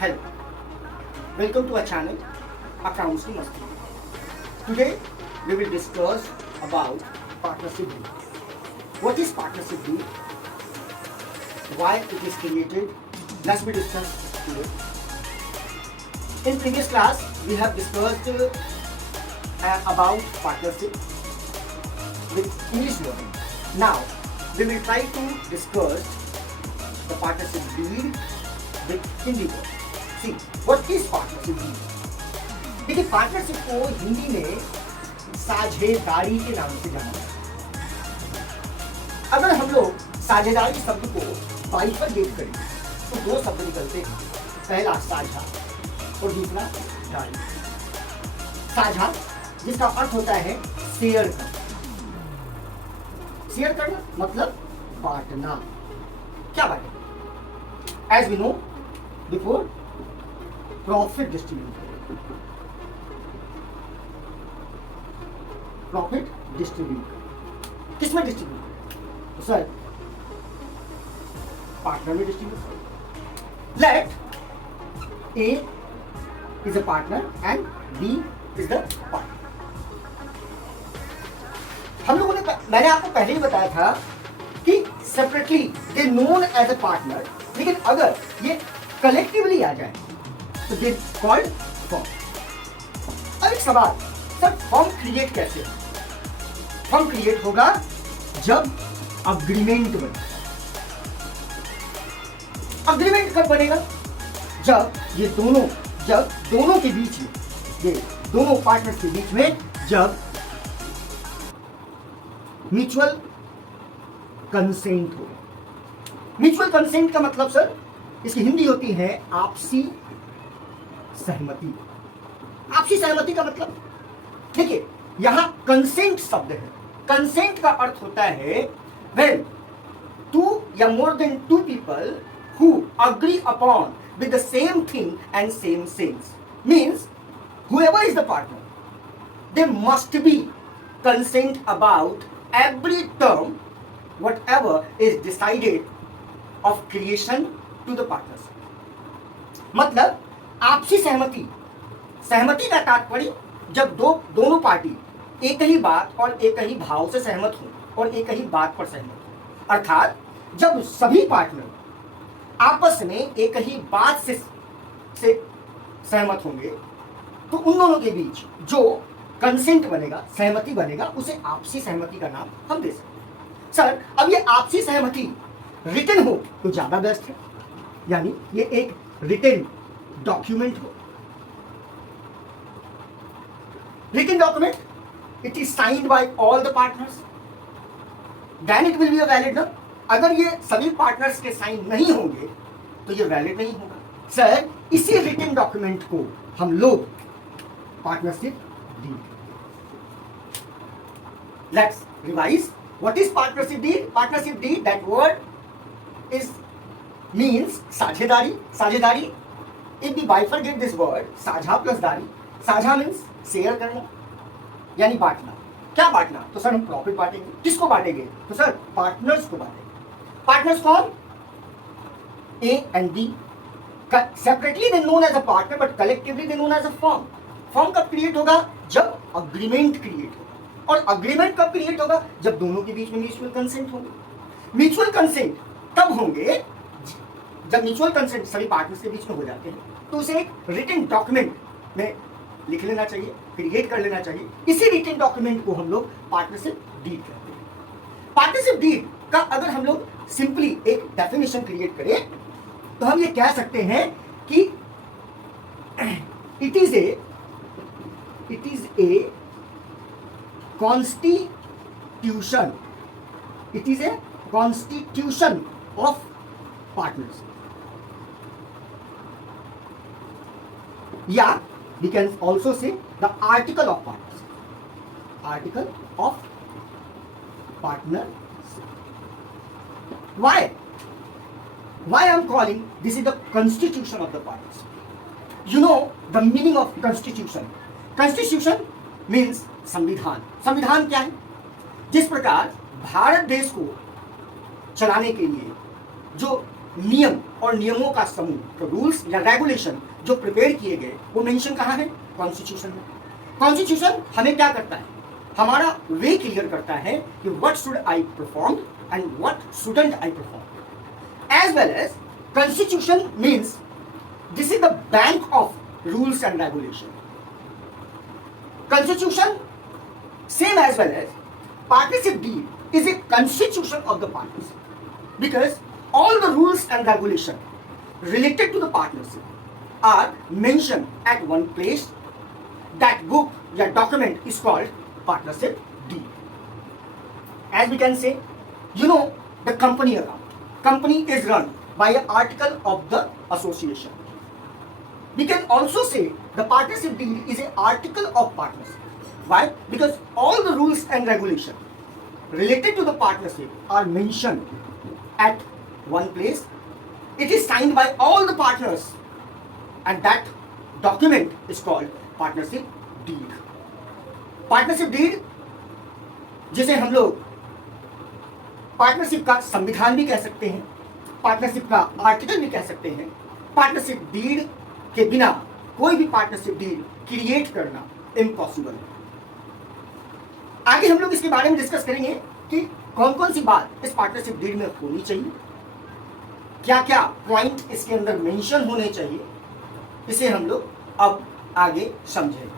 Hello, welcome to our channel Accounts की मस्ती. Today we will discuss about partnership deed. What is partnership deed? Why it is created? Let's be discussed today. In previous class we have discussed about partnership with English word. Now we will try to discuss the partnership deed with Hindi word. See, what is partnership deed? देखिए, partnership को हिंदी में साझेदारी के नाम से जाना जाता है. अगर हम लोग साझेदारी शब्द को बाइफरकेट करें तो दो शब्द निकलते हैं. पहला साझा और दूसरा दारी. साझा जिसका अर्थ होता है शेयर करना. शेयर करना मतलब बांटना. क्या बांटे? As we know before, profit distribute. Profit distribute किसमें डिस्ट्रीब्यूट? तो सर पार्टनर में distribute. Let A is a partner and B is the partner. हम लोगों ने मैंने आपको पहले ही बताया था कि separately they known as a partner, लेकिन अगर ये कलेक्टिवली आ जाए तो दे कॉल्ड फर्म. अब एक सवाल, सर फर्म क्रिएट कैसे? फर्म क्रिएट होगा जब अग्रीमेंट बने. अग्रीमेंट कब बनेगा? जब दोनों के बीच में, ये दोनों पार्टनर्स के बीच में जब म्यूचुअल कंसेंट हो. म्यूचुअल कंसेंट का मतलब सर, इसकी हिंदी होती है आपसी सहमति. आपसी सहमति का मतलब देखिए, यहां कंसेंट शब्द है. कंसेंट का अर्थ होता है व्हेन टू या more than two people who agree upon with the same thing and same sense. Means whoever is the partner, they must be consent about every term whatever is decided of creation to the partners. मतलब आपसी सहमति. सहमति का तात्पर्य जब दोनों party एक ही बात और एक ही भाव से सहमत हो और एक ही बात पर सहमत हो. अर्थात जब सभी पार्टनर आपस में एक ही बात से सहमत होंगे तो उन दोनों के बीच जो कंसेंट बनेगा, सहमति बनेगा, उसे आपसी सहमति का नाम हम दे सकते हैं. सर अब ये आपसी सहमति रिटन हो तो ज्यादा बेस्ट है, यानी ये एक रिटन डॉक्यूमेंट हो. Written document, it is signed by all the partners, then it will be a valid. अगर ये सभी पार्टनर्स के साइन नहीं होंगे तो ये वैलिड नहीं होगा. सर इसी रिटन डॉक्यूमेंट को हम लोग partnership deed. Let's revise. What is partnership deed? Partnership deed, that word is means साझेदारी. साझेदारी, if we bifurcate this word, साझा प्लस दारी. साझा मीन्स शेयर करना यानी बांटना. क्या बांटना? तो सर हम प्रॉफिट बांटेंगे. किसको बांटेंगे? तो सर पार्टनर्स को बांटेंगे. पार्टनर्स कौन? A and B. Separately they known as a partner but collectively they known as a firm. Firm कब क्रिएट होगा? जब अग्रीमेंट क्रिएट होगा. और अग्रीमेंट कब क्रिएट होगा? जब दोनों के बीच में म्यूचुअल कंसेंट होंगे. म्यूचुअल कंसेंट तब होंगे जब म्यूचुअल कंसेंट सभी पार्टनर्स के बीच में हो जाते हैं तो उसे एक रिटन डॉक्यूमेंट में लिख लेना चाहिए, क्रिएट कर लेना चाहिए. इसी रिटन डॉक्यूमेंट को हम लोग पार्टनरशिप डीड कहते हैं. पार्टनरशिप डीड का अगर हम लोग सिंपली एक डेफिनेशन क्रिएट करें तो हम ये कह सकते हैं कि it is a constitution. It is a constitution of partners. या we can also say the article of partnership. Article of partnership. Why I'm calling this is the constitution of the partnership? You know the meaning of constitution. Constitution means संविधान. संविधान क्या है? जिस प्रकार भारत देश को चलाने के लिए जो नियम और नियमों का समूह, तो रूल्स या रेगुलेशन जो प्रिपेयर किए गए वो मेंशन कहाँ है? कॉन्स्टिट्यूशन में। कॉन्स्टिट्यूशन हमें क्या करता है? हमारा वे क्लियर करता है कि what should I perform and what shouldn't I perform. As well as constitution means this is the bank of rules and regulation. Constitution, same as well as partnership deed, is a constitution of the partnership, because all the rules and regulation related to the partnership are mentioned at one place. That book, that document is called partnership deed. As we can say, you know, the company account. Company is run by an article of the association. We can also say the partnership deed is an article of partnership. Why? Because all the rules and regulations related to the partnership are mentioned at one place. It is signed by all the partners, and that document is called partnership deed. Partnership deed, जिसे हम लोग partnership का संविधान भी कह सकते हैं, partnership का आर्टिकल भी कह सकते हैं। पार्टनरशिप डीड के बिना कोई भी पार्टनरशिप डीड क्रिएट करना इम्पॉसिबल है। आगे हम लोग इसके बारे में डिस्कस करेंगे कि कौन कौन सी बात इस पार्टनरशिप डीड में होनी चाहिए, क्या क्या पॉइंट इसके अंदर मेंशन होने चाहिए, इसे हम लोग अब आगे समझेंगे।